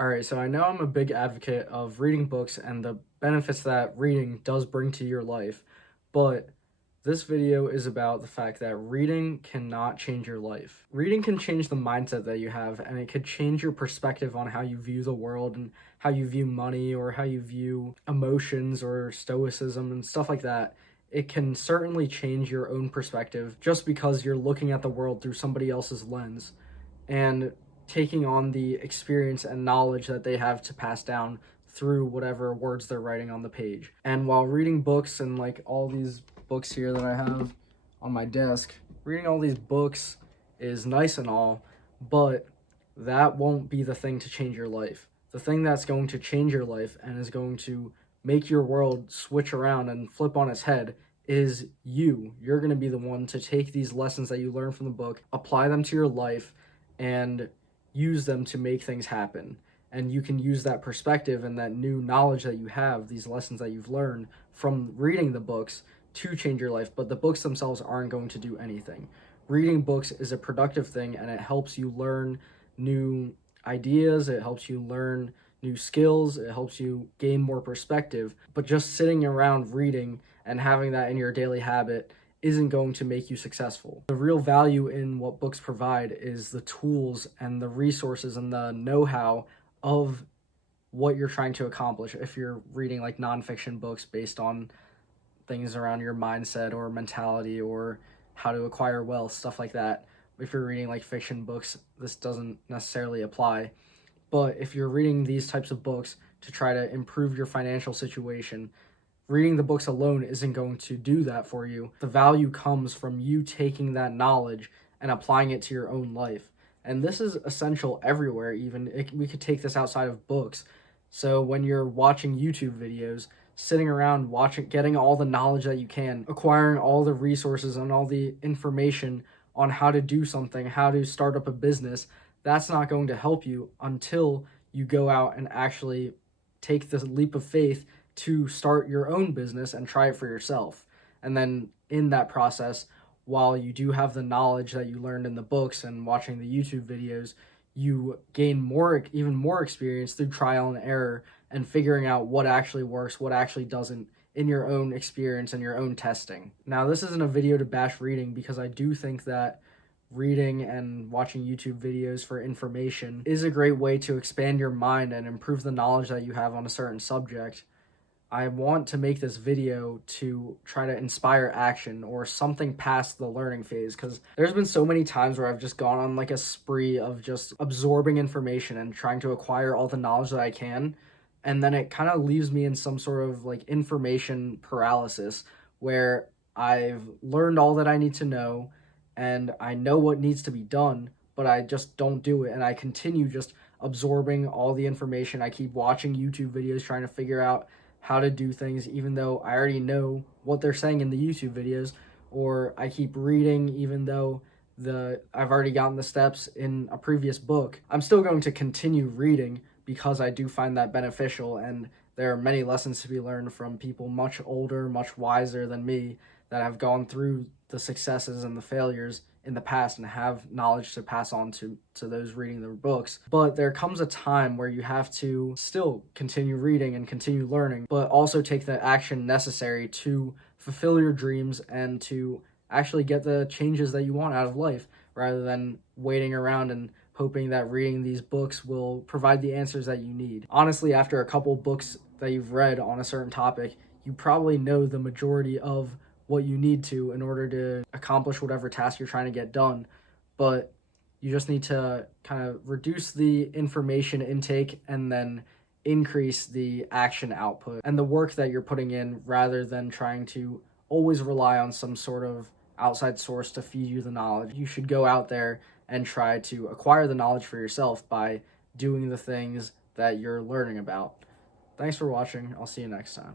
All right, so I know I'm a big advocate of reading books and the benefits that reading does bring to your life, but this video is about the fact that reading cannot change your life. Reading can change the mindset that you have, and it could change your perspective on how you view the world and how you view money or how you view emotions or stoicism and stuff like that. It can certainly change your own perspective just because you're looking at the world through somebody else's lens. And taking on the experience and knowledge that they have to pass down through whatever words they're writing on the page. And while reading books and like all these books here that I have on my desk, reading all these books is nice and all, but that won't be the thing to change your life. The thing that's going to change your life and is going to make your world switch around and flip on its head is you. You're going to be the one to take these lessons that you learn from the book, apply them to your life, and use them to make things happen. And you can use that perspective and that new knowledge that you have, these lessons that you've learned from reading the books to change your life, but the books themselves aren't going to do anything. Reading books is a productive thing, and it helps you learn new ideas, it helps you learn new skills, it helps you gain more perspective, but just sitting around reading and having that in your daily habit isn't going to make you successful. The real value in what books provide is the tools and the resources and the know-how of what you're trying to accomplish. If you're reading like nonfiction books based on things around your mindset or mentality or how to acquire wealth, stuff like that. If you're reading like fiction books, this doesn't necessarily apply. But if you're reading these types of books to try to improve your financial situation, reading the books alone isn't going to do that for you. The value comes from you taking that knowledge and applying it to your own life. And this is essential everywhere, we could take this outside of books. So when you're watching YouTube videos, sitting around watching, getting all the knowledge that you can, acquiring all the resources and all the information on how to do something, how to start up a business, that's not going to help you until you go out and actually take the leap of faith to start your own business and try it for yourself. And then in that process, while you do have the knowledge that you learned in the books and watching the YouTube videos, you gain even more experience through trial and error and figuring out what actually works, what actually doesn't in your own experience and your own testing. Now, this isn't a video to bash reading, because I do think that reading and watching YouTube videos for information is a great way to expand your mind and improve the knowledge that you have on a certain subject. I want to make this video to try to inspire action or something past the learning phase, because there's been so many times where I've just gone on like a spree of just absorbing information and trying to acquire all the knowledge that I can, and then it kind of leaves me in some sort of like information paralysis where I've learned all that I need to know and I know what needs to be done, but I just don't do it, and I continue just absorbing all the information. I keep watching YouTube videos trying to figure out how to do things, even though I already know what they're saying in the YouTube videos, or I keep reading even though I've already gotten the steps in a previous book. I'm still going to continue reading because I do find that beneficial, and there are many lessons to be learned from people much older, much wiser than me, that have gone through the successes and the failures in the past and have knowledge to pass on to those reading their books. But there comes a time where you have to still continue reading and continue learning, but also take the action necessary to fulfill your dreams and to actually get the changes that you want out of life, rather than waiting around and hoping that reading these books will provide the answers that you need. Honestly, after a couple books that you've read on a certain topic, you probably know the majority of what you need to in order to accomplish whatever task you're trying to get done. But you just need to kind of reduce the information intake and then increase the action output and the work that you're putting in, rather than trying to always rely on some sort of outside source to feed you the knowledge. You should go out there and try to acquire the knowledge for yourself by doing the things that you're learning about. Thanks for watching. I'll see you next time.